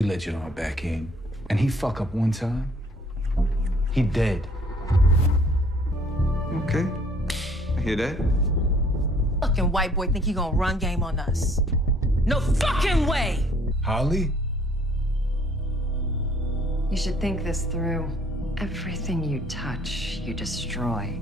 He let you on back in, and he fuck up one time, he dead. Okay, I hear that. Fucking white boy think he gonna run game on us. No fucking way! Holly? You should think this through. Everything you touch, you destroy.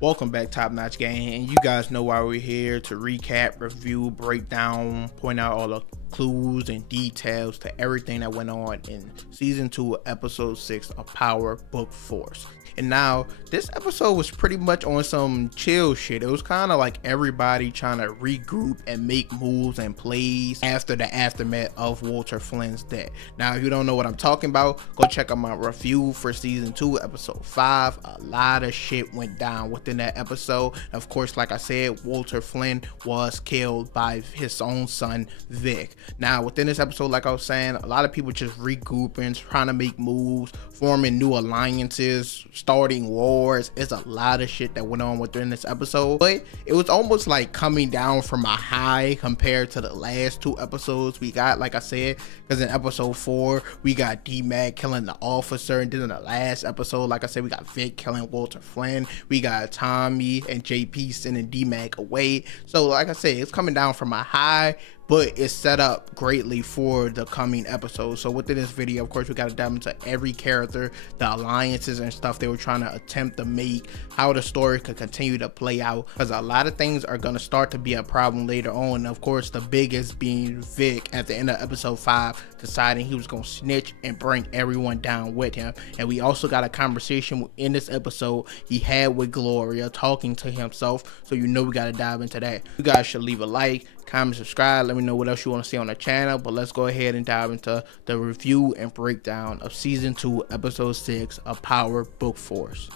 Welcome back, Top Notch Gang, and you guys know why we're here: to recap, review, break down, point out all the clues and details to everything that went on in season 2 episode 6 of Power Book Force. And now this episode was pretty much on some chill shit. It was kind of like everybody trying to regroup and make moves and plays after the aftermath of Walter Flynn's death. Now, if you don't know what I'm talking about, go check out my review for season 2 episode 5. A lot of shit went down within that episode. Of course, like I said, Walter Flynn was killed by his own son Vic. Now, within this episode, like I was saying, a lot of people just regrouping, trying to make moves, forming new alliances, starting wars. It's a lot of shit that went on within this episode, but it was almost like coming down from a high compared to the last 2 episodes we got, like I said, because in episode 4 we got D-Mac killing the officer, and then in the last episode, like I said, we got Vic killing Walter Flynn, we got Tommy and JP sending D-Mac away. So like I said, it's coming down from a high, but it's set up greatly for the coming episodes. So within this video, of course, we got to dive into every character, the alliances and stuff they were trying to attempt to make, how the story could continue to play out, because a lot of things are going to start to be a problem later on. Of course, the biggest being Vic at the end of episode 5 deciding he was going to snitch and bring everyone down with him. And we also got a conversation in this episode he had with Claudia, talking to himself, so you know we got to dive into that. You guys should leave a like, comment, subscribe, let me know what else you want to see on the channel. But let's go ahead and dive into the review and breakdown of season 2 episode 6 of Power Book Force.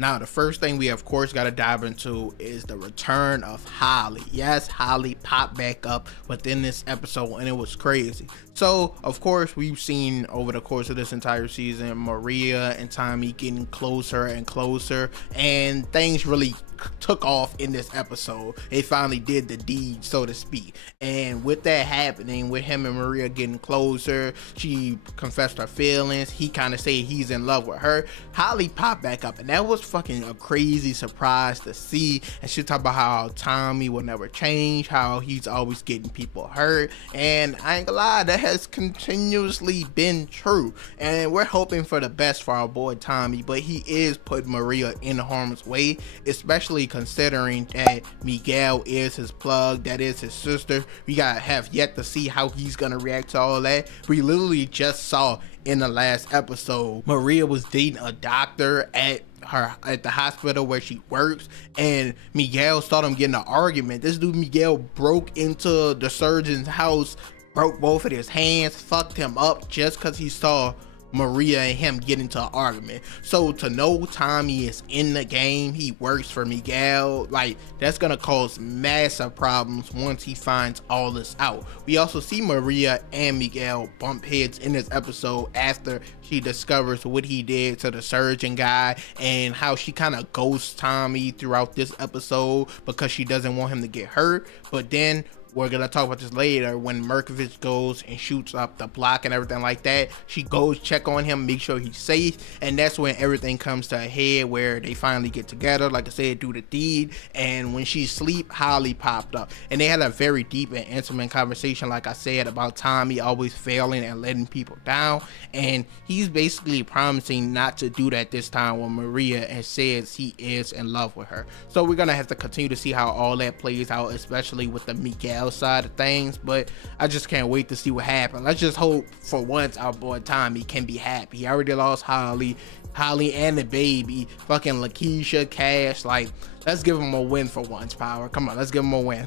Now, the first thing we of course got to dive into is the return of Holly. Yes, Holly popped back up within this episode, and it was crazy. So of course we've seen over the course of this entire season Mireya and Tommy getting closer and closer, and things really took off in this episode. They finally did the deed, so to speak. And with that happening, with him and Mireya getting closer, she confessed her feelings, he kind of said he's in love with her. Holly popped back up, and that was fucking a crazy surprise to see. And she talked about how Tommy will never change, how he's always getting people hurt, and I ain't gonna lie, that has continuously been true. And we're hoping for the best for our boy Tommy, but he is putting Mireya in harm's way, especially considering that Miguel is his plug, that is his sister. We gotta have yet to see how he's gonna react to all that. We literally just saw in the last episode Mireya was dating a doctor at the hospital where she works, and Miguel saw them getting an argument. This dude Miguel broke into the surgeon's house, broke both of his hands, fucked him up just because he saw Mireya and him get into an argument. So to know Tommy is in the game, he works for Miguel, like that's gonna cause massive problems once he finds all this out. We also see Mireya and Miguel bump heads in this episode after she discovers what he did to the surgeon guy, and how she kind of ghosts Tommy throughout this episode because she doesn't want him to get hurt. But then we're gonna talk about this later, when Merkovich goes and shoots up the block and everything like that, she goes check on him, make sure he's safe, and that's when everything comes to a head, where they finally get together, like I said, do the deed. And when she's asleep, Holly popped up, and they had a very deep and intimate conversation, like I said, about Tommy always failing and letting people down, and he's basically promising not to do that this time with Mireya, and says he is in love with her. So we're gonna have to continue to see how all that plays out, especially with the Miguel side of things. But I just can't wait to see what happens. Let's just hope for once our boy Tommy can be happy. He already lost Holly and the baby, fucking Lakeisha, Cash. Like, let's give him a win for once, Power. Come on, let's give him a win.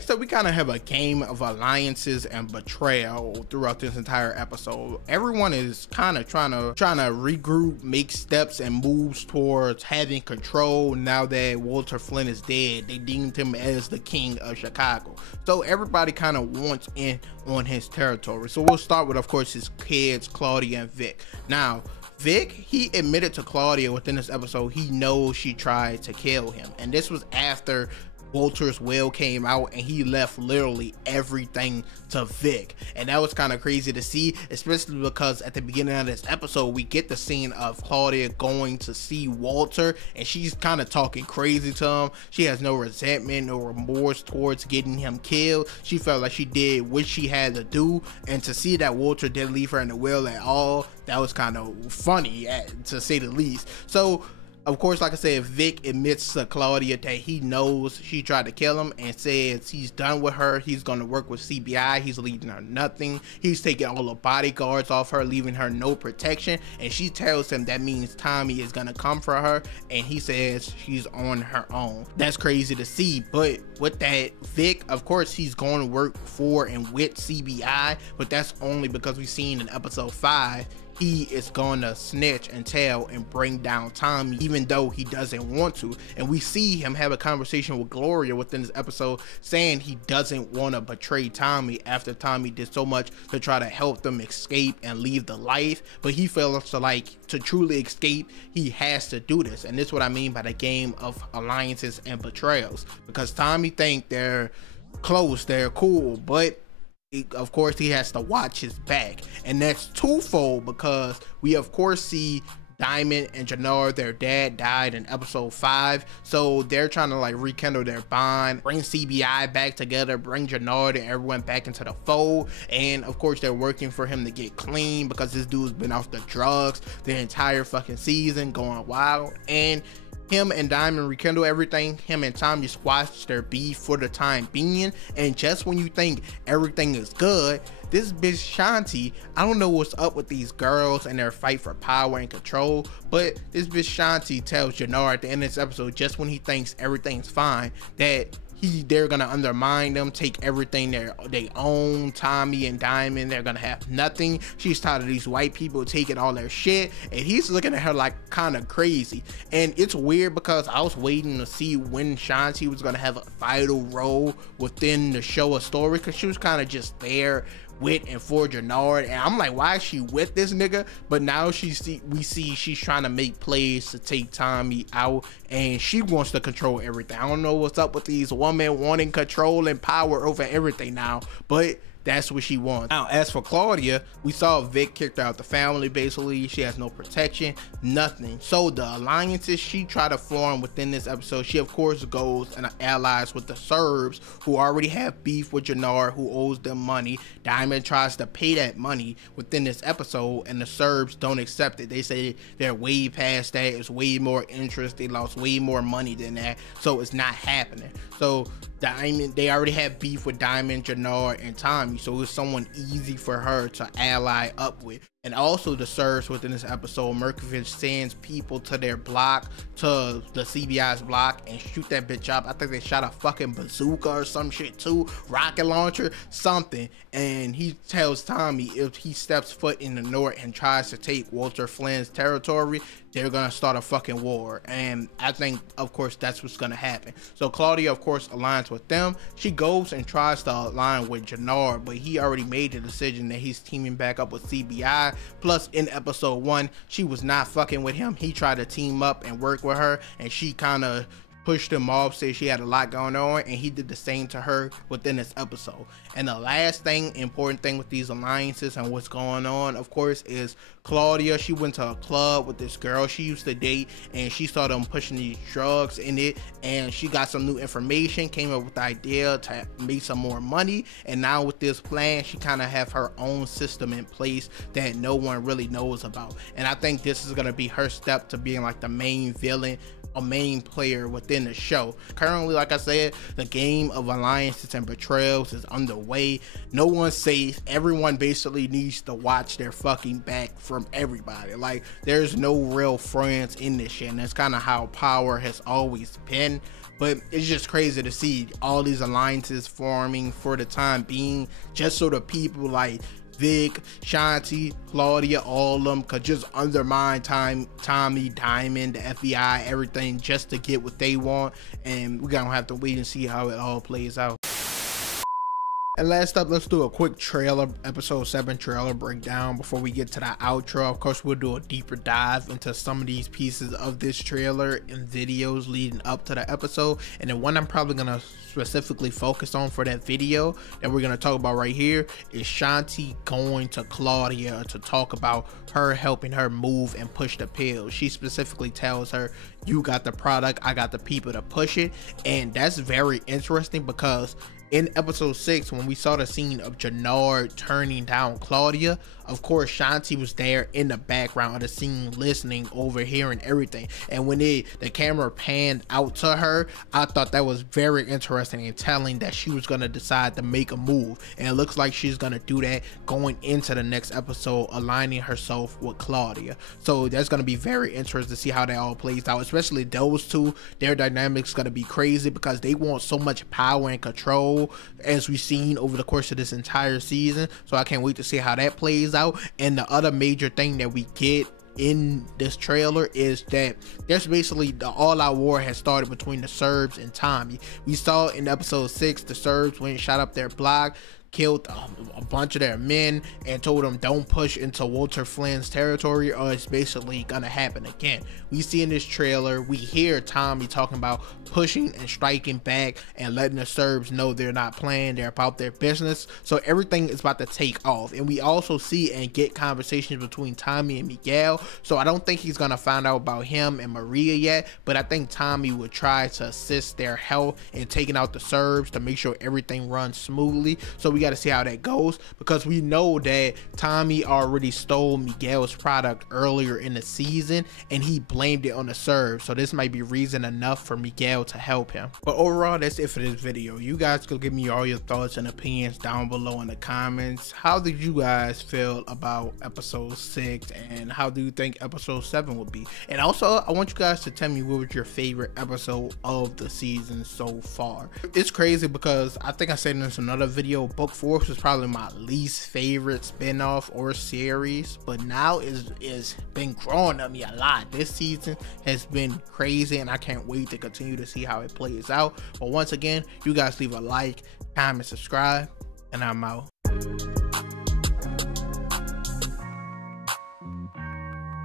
So we kind of have a game of alliances and betrayal throughout this entire episode. Everyone is kind of trying to regroup, make steps and moves towards having control. Now that Walter Flynn is dead, they deemed him as the king of Chicago. So everybody kind of wants in on his territory. So we'll start with, of course, his kids, Claudia and Vic. Now, Vic, he admitted to Claudia within this episode he knows she tried to kill him, and this was after Walter's will came out and he left literally everything to Vic, and that was kind of crazy to see, especially because at the beginning of this episode we get the scene of Claudia going to see Walter and she's kind of talking crazy to him. She has no resentment or remorse towards getting him killed. She felt like she did what she had to do, and to see that Walter didn't leave her in the will at all, that was kind of funny to say the least. So of course, like I said, Vic admits to Claudia that he knows she tried to kill him and says he's done with her. He's going to work with CBI. He's leaving her nothing. He's taking all the bodyguards off her, leaving her no protection. And she tells him that means Tommy is going to come for her. And he says she's on her own. That's crazy to see. But with that, Vic, of course, he's going to work for and with CBI. But that's only because we've seen in episode 5, he is gonna snitch and tell and bring down Tommy, even though he doesn't want to. And we see him have a conversation with Gloria within this episode saying he doesn't want to betray Tommy after Tommy did so much to try to help them escape and leave the life. But he feels like to truly escape, he has to do this. And this is what I mean by the game of alliances and betrayals, because Tommy think they're close, they're cool, but of course he has to watch his back. And that's twofold, because we of course see Diamond and Jannard, their dad died in episode 5, so they're trying to like rekindle their bond, bring CBI back together, bring Jannard and everyone back into the fold. And of course they're working for him to get clean, because this dude's been off the drugs the entire fucking season, going wild. And him and Diamond rekindle everything. Him and Tommy squashed their beef for the time being. And just when you think everything is good, this bitch Shanti, I don't know what's up with these girls and their fight for power and control, but this bitch Shanti tells Jannard at the end of this episode, just when he thinks everything's fine, that they're gonna undermine them, take everything they own. Tommy and Diamond, they're gonna have nothing. She's tired of these white people taking all their shit, and he's looking at her like kind of crazy. And it's weird because I was waiting to see when Shanti was gonna have a vital role within the show or story, because she was kind of just there with and for Jannard, and I'm like, why is she with this nigga? But now we see she's trying to make plays to take Tommy out, and she wants to control everything. I don't know what's up with these women wanting control and power over everything now, but that's what she wants. Now, as for Claudia, we saw Vic kicked her out the family. Basically, she has no protection, nothing. So the alliances she tried to form within this episode, she of course goes and allies with the Serbs, who already have beef with Jannard, who owes them money. Diamond tries to pay that money within this episode, and the Serbs don't accept it. They say they're way past that. It's way more interest. They lost way more money than that, so it's not happening. So Diamond, they already have beef with Diamond, Jannard, and Tommy, so it's someone easy for her to ally up with. And also the Serbs within this episode, Merkovich sends people to their block, to the CBI's block, and shoot that bitch up. I think they shot a fucking bazooka or some shit too, rocket launcher, something. And he tells Tommy if he steps foot in the north and tries to take Walter Flynn's territory, they're gonna start a fucking war. And I think of course that's what's gonna happen. So Claudia of course aligns with them. She goes and tries to align with Jannard, but he already made the decision that he's teaming back up with CBI. Plus in episode 1, she was not fucking with him. He tried to team up and work with her, and she kind of pushed him off, said she had a lot going on, and he did the same to her within this episode. And the last thing, important thing with these alliances and what's going on, of course, is Claudia. She went to a club with this girl she used to date, and she saw them pushing these drugs in it, and she got some new information, came up with the idea to make some more money. And now with this plan, she kind of have her own system in place that no one really knows about. And I think this is going to be her step to being like the main villain, a main player within the show. Currently, like I said, the game of alliances and betrayals is underway. No one's safe. Everyone basically needs to watch their fucking back from everybody. Like, there's no real friends in this shit, and that's kind of how power has always been. But it's just crazy to see all these alliances forming for the time being, just so the people like Vic, Shanti, Claudia, all of them could just undermine Tommy, Diamond, the FBI, everything, just to get what they want. And we're gonna have to wait and see how it all plays out. And last up, let's do a quick trailer, episode 7 trailer breakdown before we get to the outro. Of course, we'll do a deeper dive into some of these pieces of this trailer and videos leading up to the episode. And the one I'm probably going to specifically focus on for that video that we're going to talk about right here is Shanti going to Claudia to talk about her helping her move and push the pill. She specifically tells her, you got the product, I got the people to push it. And that's very interesting because in episode 6, when we saw the scene of Jannard turning down Claudia, of course Shanti was there in the background of the scene, listening, overhearing everything. And when the camera panned out to her, I thought that was very interesting and telling that she was going to decide to make a move. And it looks like she's going to do that going into the next episode, aligning herself with Claudia. So that's going to be very interesting to see how that all plays out, especially those two. Their dynamics going to be crazy because they want so much power and control as we've seen over the course of this entire season. So I can't wait to see how that plays out. And the other major thing that we get in this trailer is that there's basically the all-out war has started between the Serbs and Tommy. We saw in episode 6 the Serbs went and shot up their block, killed a bunch of their men, and told them don't push into Walter Flynn's territory or it's basically gonna happen again. We see in this trailer, we hear Tommy talking about pushing and striking back and letting the Serbs know they're not playing, they're about their business. So everything is about to take off. And we also see and get conversations between Tommy and Miguel. So I don't think he's gonna find out about him and Mireya yet, but I think Tommy would try to assist their help in taking out the Serbs to make sure everything runs smoothly. So we got to see how that goes, because we know that Tommy already stole Miguel's product earlier in the season and he blamed it on the Serbs. So this might be reason enough for Miguel to help him. But overall, that's it for this video. You guys can give me all your thoughts and opinions down below in the comments. How did you guys feel about episode 6 and how do you think episode 7 will be? And also I want you guys to tell me what was your favorite episode of the season so far. It's crazy because I think I said in this another video, Book Force was probably my least favorite spin-off or series, but now it's been growing on me a lot. This season has been crazy and I can't wait to continue to see how it plays out. But once again, you guys leave a like, comment, subscribe, and I'm out.